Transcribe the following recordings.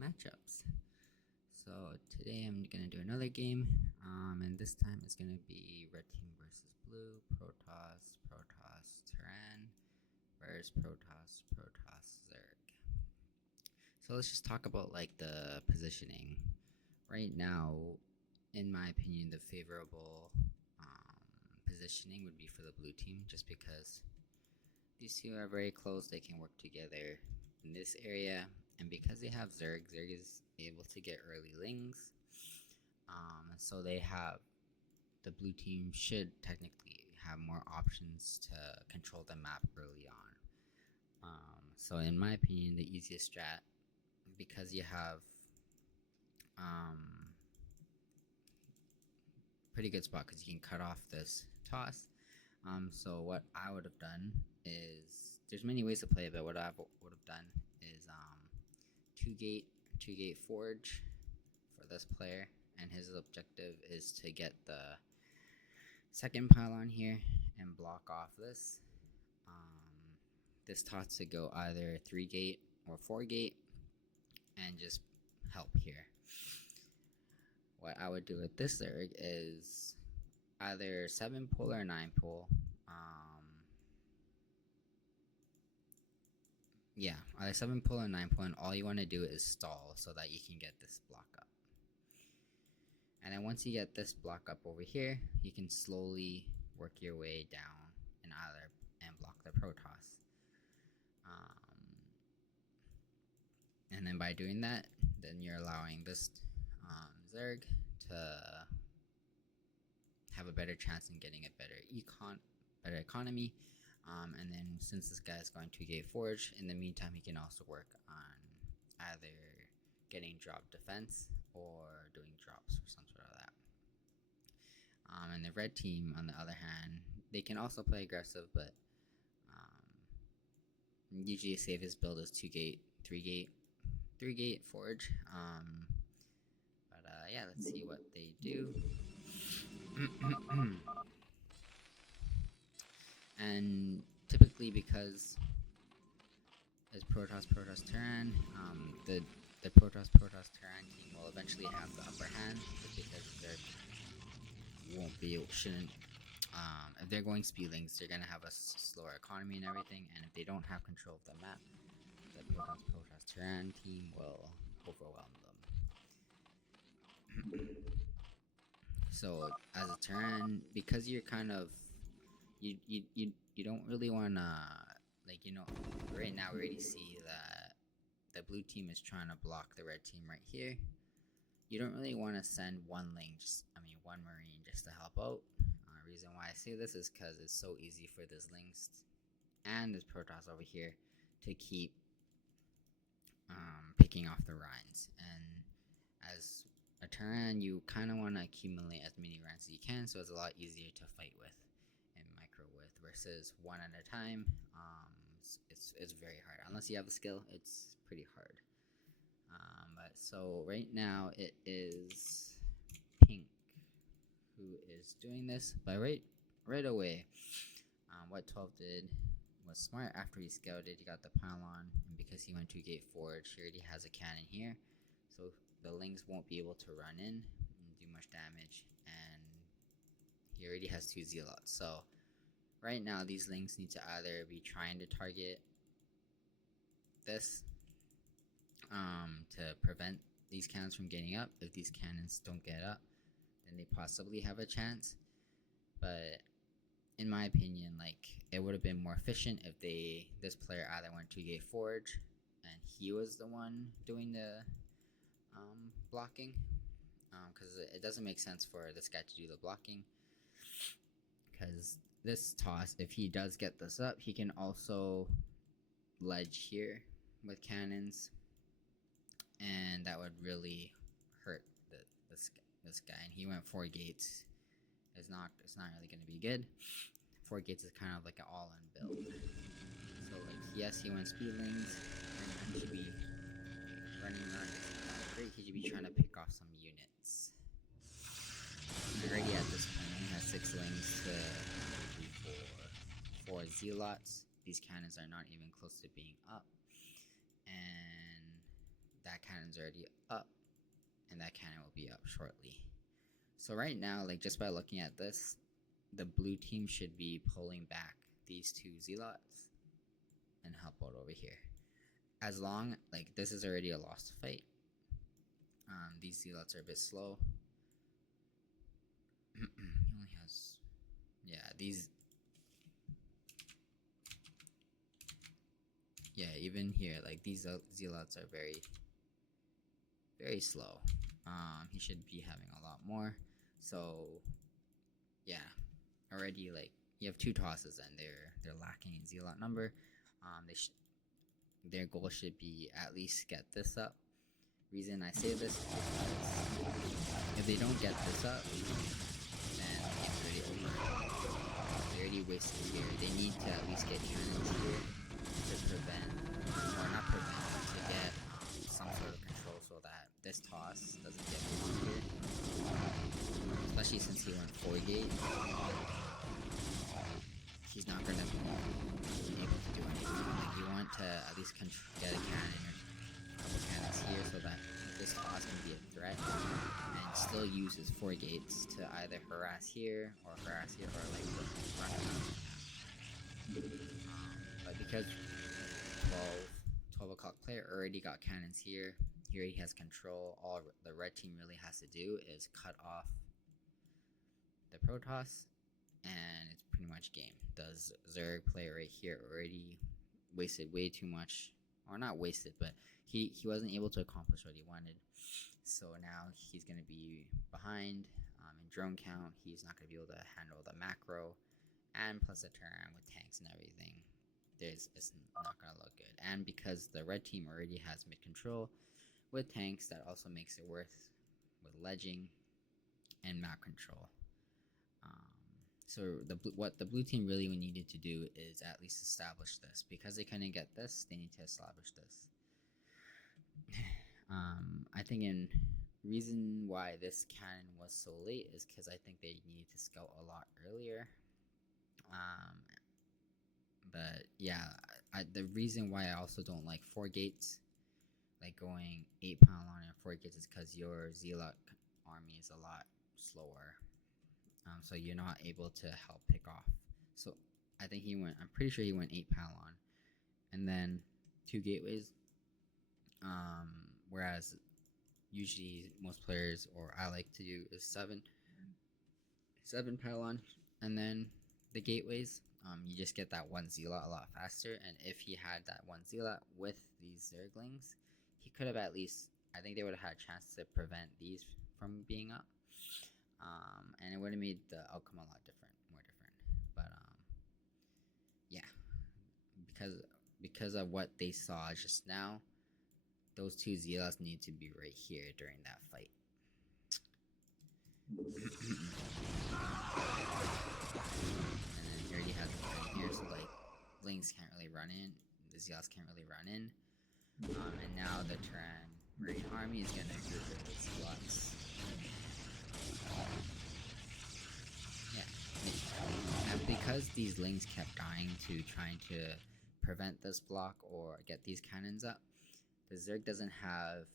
matchups. So today I'm gonna do another game, and this time it's gonna be red team versus blue, Protoss, Terran versus Protoss, Zerg. So let's just talk about like the positioning. Right now, in my opinion, the favorable positioning would be for the blue team, just because these two are very close. They can work together in this area, and because they have Zerg is able to get early lings. So they have the blue team should technically have more options to control the map early on. So in my opinion, the easiest strat, because you have pretty good spot because you can cut off this toss. So what I would have done is, there's many ways to play it, but what I would have done is two gate forge for this player, and his objective is to get the second pylon here and block off this. This toss to go either 3 gate or 4 gate and just help here. What I would do with this Zerg is either 7 pull or 9 pull. Yeah, either 7 pull or 9 pull, and all you want to do is stall so that you can get this block up. And then once you get this block up over here, you can slowly work your way down and block the Protoss. And then by doing that, then you're allowing this Zerg to have a better chance in getting a better economy. And then since this guy is going to gate forge, in the meantime he can also work on either getting drop defense or doing drops or some sort of that. And the red team, on the other hand, they can also play aggressive, but usually safest build is 2 gate, 3 gate forge. Yeah, let's see what they do. And typically, because as Protoss Terran, the Protoss Terran team will eventually have the upper hand, just because shouldn't. If they're going speedlings, they're gonna have a slower economy and everything, and if they don't have control of the map, the Protoss Terran team will overwhelm them. So as a Terran, because you're kind of you don't really wanna, like, right now we already see that the blue team is trying to block the red team right here. You don't really want to send one marine just to help out. Reason why I say this is because it's so easy for this lings and this Protoss over here to keep picking off the Rhines. And as a Terran, you kind of want to accumulate as many Rhines as you can, so it's a lot easier to fight with and micro with, versus one at a time. It's very hard. Unless you have the skill, it's pretty hard. But so right now it is Pink who is doing this. But right away, what 12 did was smart. After he scouted, he got the pylon, and because he went to gate forge, he already has a cannon here, so the lings won't be able to run in and do much damage, and he already has 2 zealots. So right now these lings need to either be trying to target this to prevent these cannons from getting up. If these cannons don't get up, then they possibly have a chance. But in my opinion, like, it would have been more efficient if this player either went to gate forge and he was the one doing the blocking, because it doesn't make sense for this guy to do the blocking, because this toss, if he does get this up, he can also ledge here with cannons, and that would really hurt this guy. And he went 4 gates. It's not really going to be good. 4 gates is kind of like an all-in build. So, like, yes, he went speedlings, and he should be running around great. He should be trying to pick off some units. And already at this point, he has 6 lings to 4 zealots. These cannons are not even close to being up. And that cannon's already up, and that cannon will be up shortly. So right now, like just by looking at this, the blue team should be pulling back these two zealots and help out over here. As long, like this is already a lost fight. These zealots are a bit slow. He only has, yeah, these, yeah, even here, like these zealots are very, very slow. He should be having a lot more. So, yeah, already like you have two tosses and they're lacking in zealot number. Their goal should be at least get this up. Reason I say this is because if they don't get this up, then the game's already over. They already wasted here. They need to at least get cannons here to prevent, or not prevent, to get some sort of control so that this toss doesn't get moved here. Especially since he went 4 gate. He's not going to be able to do anything. Like, you want to at least get a cannon or a couple cannons here so that this toss can be a threat and still use his 4 gates to either harass here or like run around. But because 12 o'clock player already got cannons here, he already has control. All the red team really has to do is cut off the Protoss, and it's pretty much game. The Zerg player right here already wasted way too much, or not wasted, but he wasn't able to accomplish what he wanted. So now he's going to be behind in drone count. He's not going to be able to handle the macro, and plus the turn with tanks and everything. It's not going to look good. And because the red team already has mid control with tanks, that also makes it worth with ledging and map control. So what the blue team really needed to do is at least establish this. Because they couldn't get this, they need to establish this. I think in reason why this cannon was so late is because I think they needed to scout a lot earlier. But yeah, the reason why I also don't like 4 gates, like going 8 pylon and 4 gates, is because your zealot army is a lot slower. So you're not able to help pick off. So I think I'm pretty sure he went 8 pylon and then 2 gateways. Whereas usually most players, or I like to do, is 7 pylon and then the gateways. You just get that 1 zealot a lot faster, and if he had that 1 zealot with these zerglings, he could have at least, I think they would have had a chance to prevent these from being up. And it would have made the outcome a lot more different. But yeah, because of what they saw just now, those 2 zealots need to be right here during that fight. And then he already has them right here, so like Lings can't really run in, the zealots can't really run in. And now the Terran Marine Army is gonna group with the zealots. Yeah, and because these Lings kept dying to trying to prevent this block or get these cannons up, the Zerg doesn't have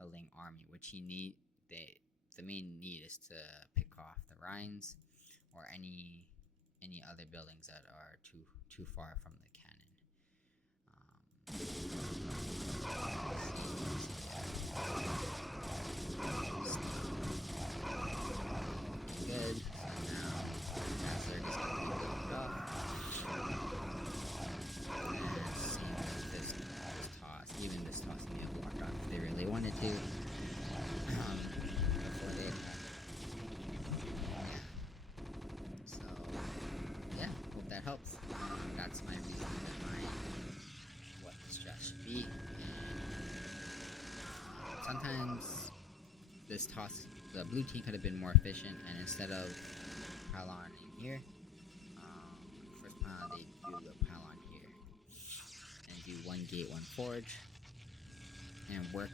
a Ling army, which he need. The main need is to pick off the Rhines or any other buildings that are too far from the cannon. Good. So now that Zerg is going to be blocked off. And same as this toss. Even this toss can be blocked off if they really wanted to. Before they attack. Yeah. So yeah, hope that helps. That's my reason behind what the strat should be. Sometimes this toss, the blue team could have been more efficient, and instead of pyloning here, first pylon they do a pylon here and do 1 gate, 1 forge, and work.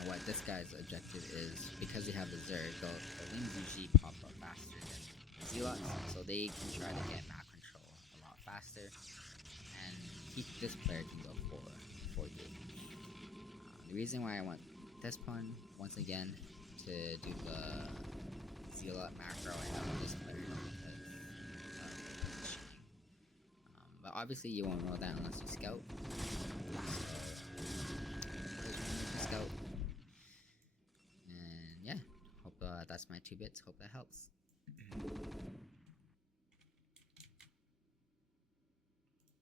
And what this guy's objective is, because they have the Zerg, the Lings usually pop up faster than the Zealots, so they can try to get map control a lot faster, and this player can go for 4 gate. The reason why I want this pawn, once again, to do the seal up macro, I know this player because but obviously you won't know that unless you scout. So, scout. And yeah, hope that's my 2 bits. Hope that helps.